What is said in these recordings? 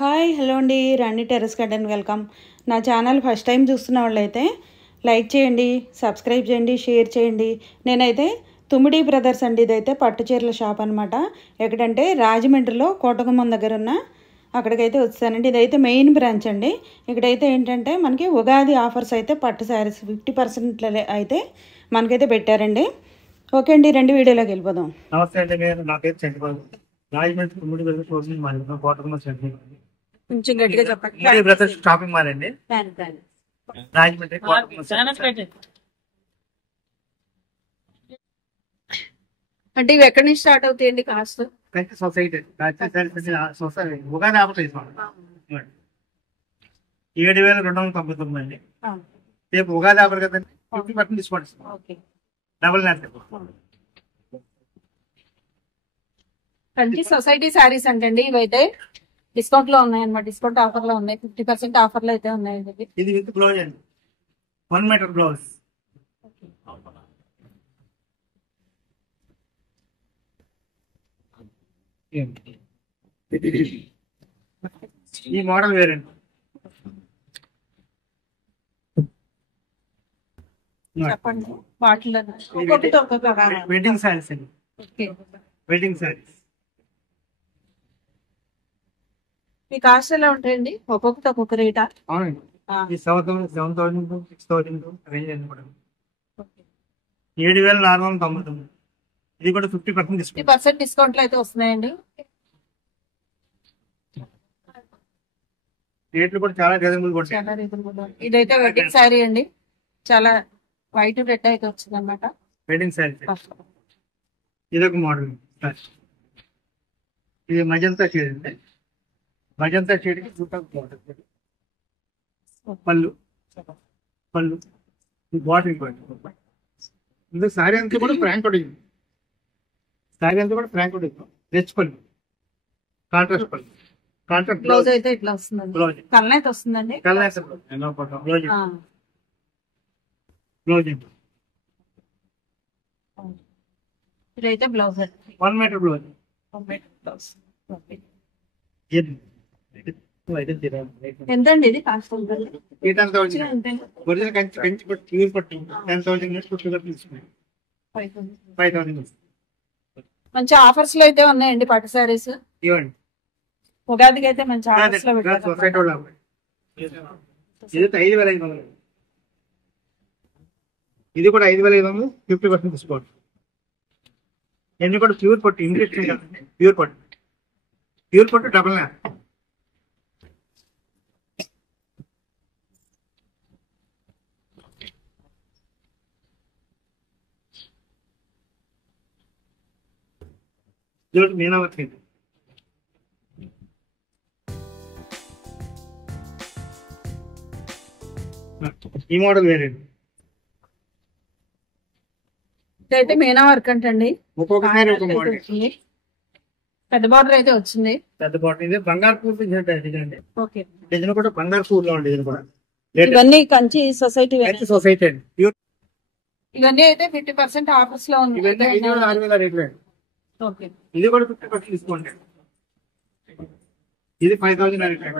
Hi hello అండి, రండి terrace garden welcome. నా ఛానల్ ఫస్ట్ టైం చూస్తున్న వాళ్ళైతే లైక్ చేయండి, సబ్స్క్రైబ్ చేయండి, షేర్ చేయండి. నేనైతే తుమ్మిడి బ్రదర్స్ అండి, ఇదైతే పట్టు చీరల షాప్ అనమాట. ఎక్కడంటే రాజమండ్రిలో కోటగుమ్మం దగ్గర ఉన్న అక్కడికైతే వచ్చానండి. ఇదైతే మెయిన్ బ్రాంచ్ అండి. ఇక్కడైతే ఏంటంటే మనకి ఉగాది ఆఫర్స్ అయితే పట్టు శారీస్ 50% అయితే మనకైతే పెట్టారండి. ఓకే అండి, రెండు వీడియోలోకి వెళ్ళిపోదాం. నమస్తే అండి, నేను నా పేరు Chandrababu. Rajahmundry Tummidi brothers shopping mall Kotagummam centre. కొంచెం గట్టిగా చెప్పండి. తుమ్మిడి బ్రదర్స్ షాపింగ్ మాల్ అండి, రాజమండ్రి కోటగుమ్మం సెంటర్. అంటే ఇవి ఎక్కడి నుంచి స్టార్ట్ అవుతాయండి cost? Kanchi society society Ugadi offer తీసుకోండి 7,299 అండి. రేపు ఉగాది ఆఫర్ కదండి, 50% discount. Double nine Kanchi society saris అంటండి. ఇవైతే డిస్కౌంట్ లో ఉన్నాయన్నమాట. డిస్కౌంట్ ఆఫర్ లో ఉన్నాయి, 50% ఆఫర్ లో అయితే ఉన్నాయండి. ఇది విత్ బ్లౌజ్ అండి, 1 మీటర్ బ్లౌజ్. ఈ మోడల్ వేరండి. చెప్పండి వాటిలో వెడ్డింగ్ శారీస్ అండి, వెడ్డింగ్ శారీస్. మీ కాస్ట్ ఎలా ఉంటాయండి? ఒక్కొక్కటి ఒక్కొక్క రేటా? అవునండి, ఈ 7,000 6,000 రేంజ్ అండి కూడా. 7,499. ఇది కూడా 50% డిస్కౌంట్. 50% డిస్కౌంట్ లో అయితే వస్తున్నాయండి. రేట్లు కూడా చాలా రీజనబుల్ కూడా. చాలా రీజనబుల్. ఇదైతే వెడ్డింగ్ శారీ అండి, చాలా వైట్ రెడ్ అయితే వచ్చింది అనమాట. వెడ్డింగ్ శారీ. ఇదొక మోడల్. ఇది మజంతా షేడ్ అండి. మజంతా షేడ్ కి పళ్ళు పళ్ళు బాటిల్ ఇది సారీ అంతా కూడా ఫ్రాంక్ కొట్టింది. సారీ అంతా కూడా ఫ్రాంక్ కొట్టింది. రిచ్ పళ్ళు, కాంట్రాస్ట్ పళ్ళు, కాంట్రాస్ట్ బ్లౌజ్ అయితే ఇట్లా వస్తుందండి. బ్లౌజ్ కలర్ అయితే వస్తుందండి. బ్లౌజ్ బ్లౌజ్ ఇదైతే బ్లౌజ్ అండి, 1 మీటర్ బ్లౌజ్. బ్లౌజ్. ఎంతండి ఇది కాస్ట్? ఉంటుంది 10,000. ఒరిజినల్ కంచి పట్టు, ప్యూర్ పట్టు 10,000 తీసుకున్నాయి. 5,000. మంచి ఆఫర్స్ లో అయితే ఉన్నాయండి పట్టు శారీస్. ఇవ్వండి. ఉగాదికి అయితే మంచి ఆఫర్స్ లో పెట్టారు. సొసైటీ వాళ్ళు ఇది 5,500. ఇది కూడా 5,500, 50% డిస్కౌంట్. ఇవన్నీ కూడా ప్యూర్ పట్టు, ఇంగ్లీష్ ప్యూర్ పట్టు. ప్యూర్ పట్టు డబల్ నైన్. ఇది మీనావర్తి. ఈ మోడల్ వేరే. ఇదైతే మీనా వర్క్ అంటండి. ఒక్కొక్కసారి ఒక మోడల్. పెద్ద బార్డర్ అయితే వచ్చింది. పెద్ద బాటిల్. ఇది బంగారు పూలు డిజైన్. ఓకే, డిజైన్ కూడా బంగారు పూలు ఉండేది. ఇది కూడా ఇవన్నీ కంచి సొసైటీ. కంచి సొసైటీ అండి. ప్యూర్. ఇవన్నీ అయితే 50% ఆఫర్స్ లో ఉంది. ఇవన్నీ 5,600 రేట్లు అండి. ఓకే, ఇది కూడా 50% డిస్కౌంట్. ఇది 5,000 రేట్లు.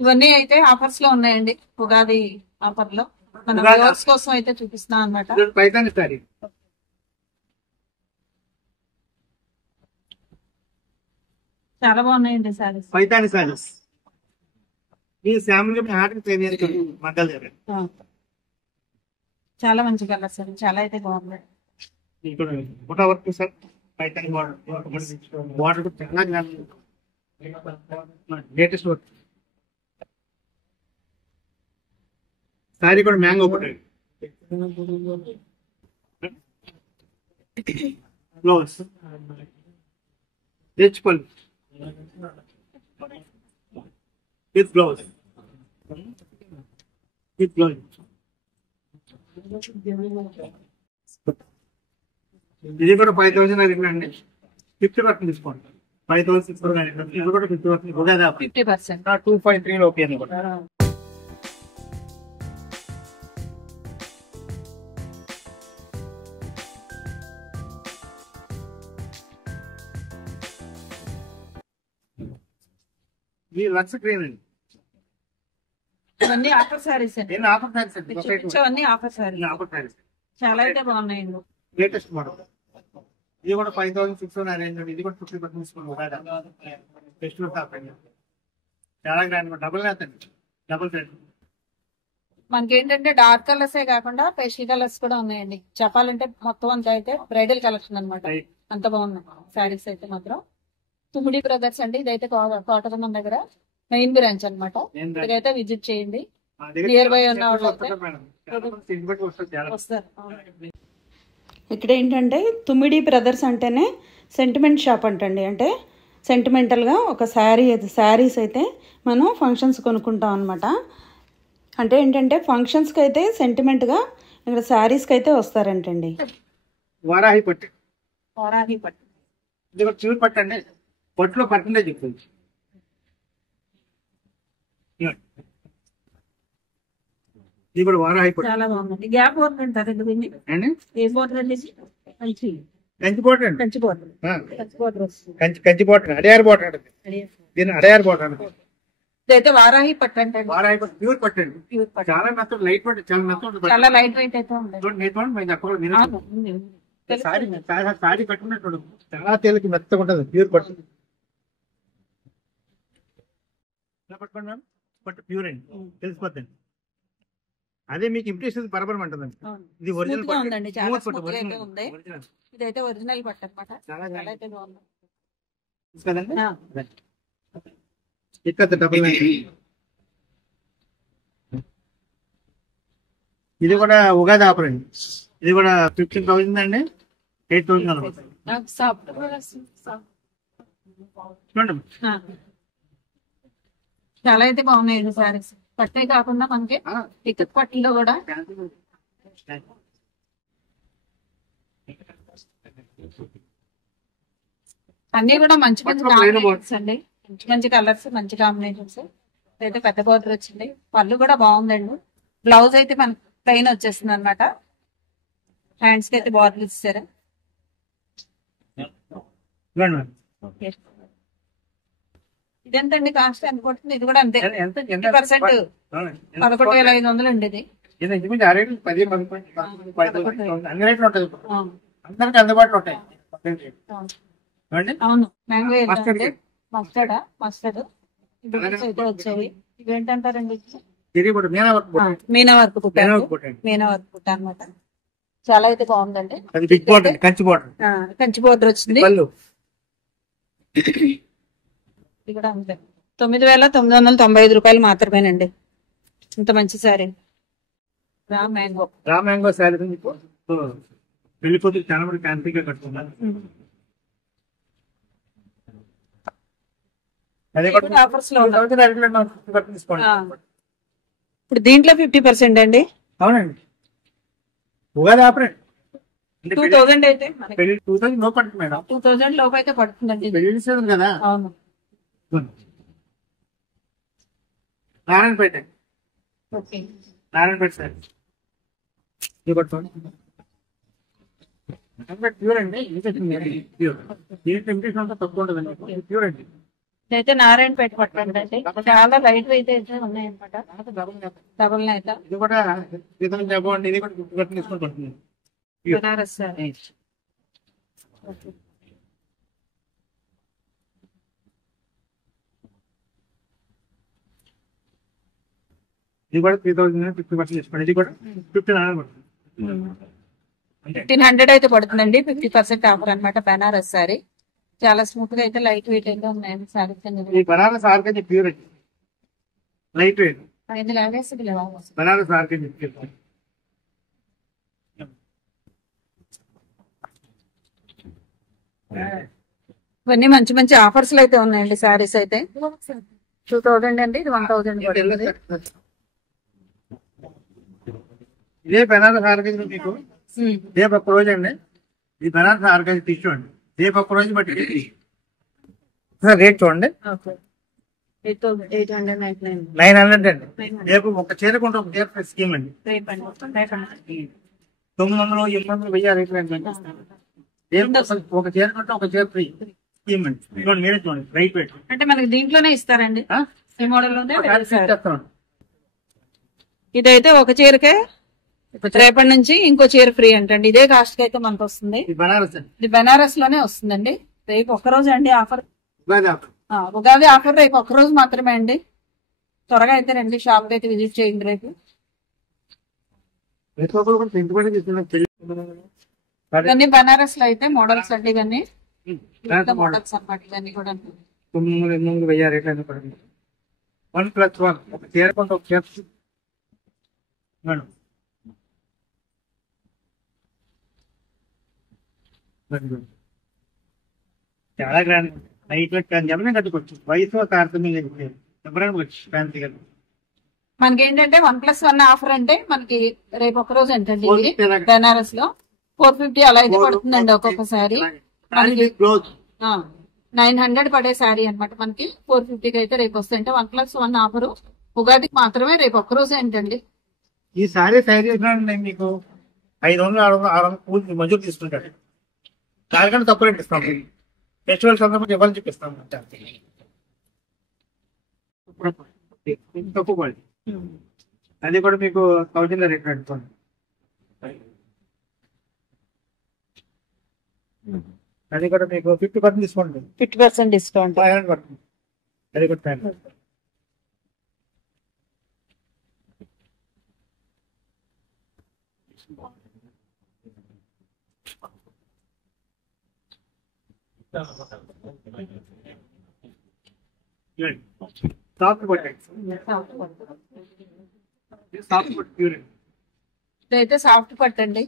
ఇవన్నీ అయితే ఆఫర్స్ లో ఉన్నాయండి. ఉగాది ఆఫర్ లో మన వ్యూవర్స్ కోసం అయితే చూపిస్తున్నాం అనమాట. పైతాని సారీ. చాలా బాగున్నాయండి సారీస్. పైతాని సారీస్. ఈ ఫ్యామిలీ ఆటకి మగ్గలు చాలా మంచి కలర్ సార్, చాలా అయితే బాగున్నాయి. Photo work sir. Paithani border చాలా లేటెస్ట్ వర్క్. సారీ కూడా మ్యాంగో పట్టు. బ్లౌజ్ రిచ్ పళ్ళు విత్ బ్లౌజ్. ఇది కూడా 5,000 అండి. 50% డిస్కౌంట్. 5,600. ఇది కూడా 50%. 50%. 2.3 లోపే కూడా. ఈ లక్స్ గ్రీన్ అండి. ఇవన్నీ ఆఫర్ సారీస్ అండి. నేను ఆఫర్ సారీస్ అండి. చూపించేవన్నీ ఆఫర్ సారీస్. ఆఫర్ సారీస్ చాలా అయితే బాగున్నాయండి. Latest model. ఇది కూడా 5600 అరేంజ్ అండి. ఇది కూడా 50% డిస్కౌంట్. ఫెస్టివల్ షాప్ అండి. చాలా గ్రాండ్. డబుల్ నేత అండి. Double set. మనకి ఏంటంటే డార్క్ కలర్స్ కాకుండా పేస్టల్ కలర్స్ కూడా ఉన్నాయండి. చెప్పాలంటే మొత్తం అంతా అయితే బ్రైడల్ కలెక్షన్ అనమాట. అంత బాగున్నాయి శారీస్ అయితే మాత్రం. తుమ్మిడి బ్రదర్స్ అండి. ఇదైతే కోటగుండం దగ్గర మెయిన్ బ్రాంచ్ అనమాట. ఇదైతే విజిట్ చేయండి. నియర్ బై ఉన్న వాళ్ళు వస్తారు. ఇక్కడ ఏంటంటే తుమ్మిడి బ్రదర్స్ అంటేనే సెంటిమెంట్ షాప్ అంటండి. అంటే సెంటిమెంటల్గా ఒక శారీస్ అయితే మనం ఫంక్షన్స్ కొనుక్కుంటాం అనమాట. అంటే ఏంటంటే ఫంక్షన్స్కి అయితే సెంటిమెంట్గా ఇక్కడ శారీస్కి అయితే వస్తారంటండి. వారాహి పట్టు. వారాహి పట్టు. ఇది ఒక ప్యూర్ పట్టు అండి. పట్టులో పర్సెంటేజ్ చెప్తుంది. ఇది కూడా వారాహి పట్టు. చాలా బాగుంది. గ్యాప్ బోర్డర్ అంటారు అండి. ఏ బోర్డర్ అండి? కంచి బోర్డర్ అండి. కంచి బోర్డర్. కంచి బోర్డర్ వస్తుంది. కంచి బోర్డర్. అడయార్ బోర్డర్ అండి. దీని అడయార్ బోర్డర్ అండి. ఇదైతే వారాహి పట్టు అంటే వారాహి పట్టు ప్యూర్ పట్టు అండి. ప్యూర్ పట్టు. చాలా మెత్తడు. లైట్ పట్టు. చాలా మెత్తడు. చాలా లైట్ వెయిట్ అయితే ఉంది. సారీ కట్టుకున్నట్టు చాలా తేలిక మెత్తగా ఉంటుంది. ప్యూర్ పట్టు. పట్టుకోండి మ్యామ్. పట్టు ప్యూర్ అండి. తెలిసిపోద్దండి. అదే మీకు ఇంప్రెషన్ బరబరం ఉంటుందండి. ఇది ఒరిజినల్ పట్టు ఉందండి. చాలా స్మూత్ అయితే ఉంది. ఇదైతే ఒరిజినల్ పట్టు అన్నమాట. చాలా అయితే బాగుంది కదండి. ఇక్కడ డబుల్ ఇది కూడా ఉగాది ఆఫర్ అండి. ఇది కూడా 15,000 అండి. 8,000 చూడండి. చాలా అయితే బాగున్నాయి సారీస్. పట్టే కాకుండా మనకి టికెట్ పట్టులో కూడా అన్ని కూడా మంచి మంచి కాంబినేషన్స్ అండి. మంచి మంచి కలర్స్, మంచి కాంబినేషన్స్. అయితే పెద్ద బోర్డర్ వచ్చింది. పళ్ళు కూడా బాగుందండి. బ్లౌజ్ అయితే మనకి ప్లెయిన్ వచ్చేస్తుంది అనమాట. హ్యాండ్స్ కి అయితే బార్డర్ ఇచ్చారు. ఇదెంతండి కాస్ట్ అనుకుంటుంది? ఇది కూడా అంతే. 50%. 11,500 అండి ఇది. అన్ని రేట్లు ఉంటాయి. అందరికి అందుబాటులో ఉంటాయి. అవును. మ్యాంగో మస్టర్డ్ అయితే వచ్చాయి. ఇవేంటంటారండి? మీనా వర్క్ పుట్ట అనమాట. చాలా అయితే బాగుందండి. కంచి బోర్డర్ వచ్చింది. ఇది కూడా అంతే. 9,995 రూపాయలు మాత్రమేనండి. ఇంత మంచి సారీ. రా మ్యాంగో శారీ వెళ్ళిపోతే చాలా మంది ఫ్యాన్సీగా కట్టుకున్నారు. ఆఫర్స్ లో ఇప్పుడు దీంట్లో 50% అండి. అవునండి. ఉగాది ఆఫర్ 2,000 అయితే 2,000 లోపు పడుతుంది మేడం. 2,000 లోపు అయితే పడుతుందండి. పెళ్లి సీజన్ కదా. అవును. నారాయణపేట సార్. ప్యూర్ అండి. ప్యూర్. దీంట్లో ఇంప్రెషన్ అంతా తక్కువ ఉంటుందండి. ప్యూర్ అండి. అయితే నారాయణపేట పట్టండి. చాలా లైట్ వెయిట్ అయితే ఉన్నాయన్నమాట. డబుల్ నేత. ఇది కూడా ఇది కూడా డిస్కౌంట్ పడుతుంది. బనారస్ సారీ. ఇది కూడా 3,000 50% డిస్కౌంట్. ఇది కూడా 1,500 పడుతుంది. 1,500 అయితే పడుతుందండి. 50% ఆఫర్ అనమాట. బనారస్ సారీ. చాలా స్మూత్ గా అయితే లైట్ వెయిట్ అయితే ఉన్నాయండి సారీస్. బనారస్ ఆర్గంజీ ప్యూర్ అండి. Light weight. Banaras organza pure. ఇవన్నీ మంచి మంచి ఆఫర్స్ లో అయితే ఉన్నాయండి. సారీస్ అయితే 2,000 అండి. ఇది 1,000 పడుతుంది. ఇదే బనారస్ ఆర్గంజీ మీకు రేపు ఒక్క రోజు అండి. ఇది బనారస్ ఆర్గంజీ టిష్యూ అండి. రేపు ఒక్క రోజు బట్టి రేట్ చూడండి. 900 అండి. రేపు ఒక చీరకుంటే ఒక చీర స్కీమ్ అండి. 900, 800, 1000 రేట్లు అండి. రేపు ఒక చీర కొంటే ఒక చీర ఫ్రీ. ఇవ్వండి ఇవ్వండి, మీరే చూడండి లైట్ వెయిట్. అంటే మనకి దీంట్లోనే ఇస్తారండి ఈ మోడల్ లోనే చేస్తాను. ఇదైతే ఒక చీరకే రేపటి నుంచి ఇంకో చీర ఫ్రీ అంటండి. ఇదే కాస్ట్ కి అయితే మనకు వస్తుంది. ఇది బనారస్ అండి, ఇది బెనారస్ లోనే వస్తుందండి. రేపు ఒక్కరోజు అండి offer, Ugadi offer. Ugadi offer రేపు ఒక్కరోజు మాత్రమే అండి. త్వరగా అయితే రండి, షాప్ అయితే విజిట్ చేయండి రేపు. ఇవన్నీ బనారస్ లో అయితే మోడల్స్ అండి. ఇవన్నీ మోడల్స్ అన్నమాట. ఇవన్నీ కూడా 900 రేట్ అయినా పడండి. 1+1 ఒక చీర కొంత ఒక చీర మేడం. చాలా గ్రాండ్ లైట్ వెయిట్ కానీ ఎవరైనా కట్టుకోవచ్చు. వయసు తారతమ్యం లేదు, ఎవరైనా ఫ్యాన్సీ కదా. మనకి ఏంటంటే 1+1 ఆఫర్ అంటే మనకి రేపు ఒక రోజు ఏంటండి బెనారస్ లో 450 అలా అయితే పడుతుందండి. ఒక్కొక్కసారి మనకి 900 పడే శారీ అనమాట. మనకి 450కి అయితే రేపు వస్తాయి. అంటే 1+1 ఆఫర్ ఉగాదికి మాత్రమే రేపు ఒక్క రోజు ఏంటండి. ఈ సారీ తయారు చేసిన మీకు 500, 600 పూలు మంజూరు తీసుకుంటాడు. దానికంటే తక్కువ రేట్ ఇస్తాం. ఫెస్టివల్ సందర్భంగా ఇవ్వాలని చూపిస్తాం. తక్కువ క్వాలిటీ, అది కూడా మీకు 1000 రేట్ పెట్టుకోండి. అది కూడా మీకు 50% డిస్కౌంట్, 50% డిస్కౌంట్. 500 పడుతుంది. అది కూడా ప్యాన్ సాఫ్ట్ పట్టు, సాఫ్ట్ పట్టు ప్యూర్. ఇదైతే సాఫ్ట్ పట్టండి.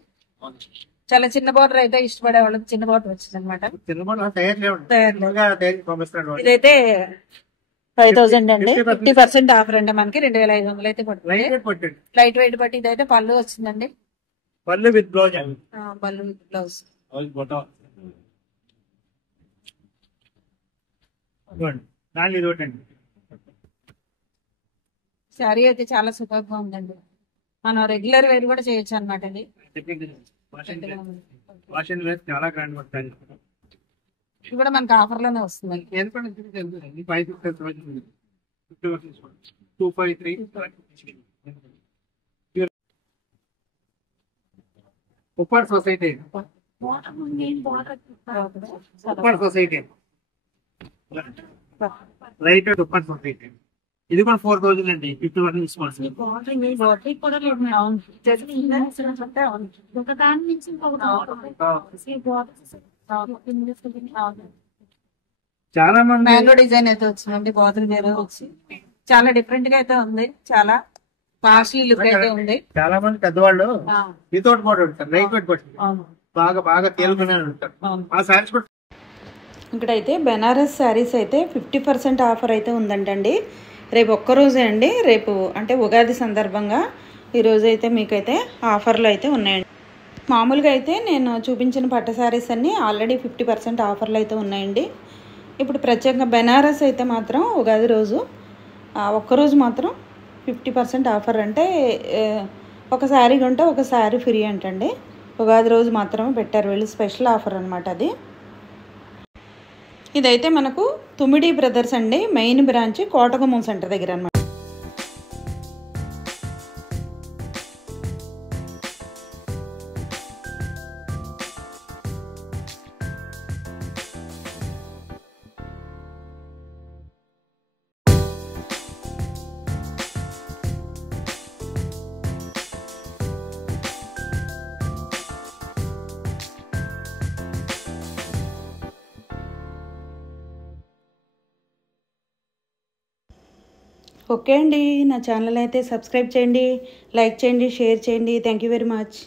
చాలా చిన్న బోర్డర్ అయితే ఇష్టపడే వాళ్ళకి చిన్న బోర్డర్ వచ్చింది అనమాట. చిన్న తయారు పంపిస్తున్నాడు. ఇదైతే 5000 అండి. 50% ఆఫర్ అండి. మనకి 2500 అయితే పడుతుంది. లైట్ వెయిట్ బట్టి ఇదైతే పళ్ళు వచ్చిందండి. పళ్ళు విత్ బ్లౌజ్, పళ్ళు విత్ బ్లౌజ్. ఇది ఒకటండి. శారీ అయితే చాలా సూపర్ గా ఉందండి. మనం రెగ్యులర్ వేర్ కూడా చేయొచ్చు అనమాట. ఇది వాషింగ్ వేర్ చాలా గ్రాండ్ పడుతుంది. ఇది కూడా మనకి ఆఫర్ లోనే వస్తుంది. Uppada society, Uppada society right Uppada society. ఇది కూడా 4000 అండి. 50% డిస్కౌంట్. చాలా మంది మ్యాంగో డిజైన్ అయితే వచ్చిందండి. బాటిల్ వేరే వచ్చి చాలా డిఫరెంట్ గా అయితే ఉంది. చాలా కాస్ట్లీ లుక్ అయితే ఉంది. చాలా మంది పెద్దవాళ్ళు వితౌట్ బోర్డర్ ఉంటారు, లైట్ వెయిట్ పట్టు బాగా బాగా తేలుకునే ఉంటారు. ఆ సారీస్ కూడా ఇక్కడైతే బెనారస్ శారీస్ అయితే 50% ఆఫర్ అయితే ఉందంటండి. రేపు ఒక్కరోజే అండి. రేపు అంటే ఉగాది సందర్భంగా ఈరోజు అయితే మీకైతే ఆఫర్లు అయితే ఉన్నాయండి. మామూలుగా అయితే నేను చూపించిన పట్టు శారీస్ అన్నీ ఆల్రెడీ 50% ఆఫర్లు అయితే ఉన్నాయండి. ఇప్పుడు ప్రత్యేకంగా బెనారస్ అయితే మాత్రం ఉగాది రోజు ఒక్కరోజు మాత్రం 50% ఆఫర్. అంటే ఒక శారీ కొంటే ఒక శారీ ఫ్రీ అంటండి. ఉగాది రోజు మాత్రమే పెట్టారు వీళ్ళు, స్పెషల్ ఆఫర్ అనమాట అది. ఇదైతే మనకు తుమ్మిడి బ్రదర్స్ అండి, మెయిన్ బ్రాంచ్ కోటగుమ్మం సెంటర్ దగ్గర అనమాట. ఓకే అండి, నా ఛానల్ అయితే సబ్స్క్రైబ్ చేయండి, లైక్ చేయండి, షేర్ చేయండి. Thank you very much.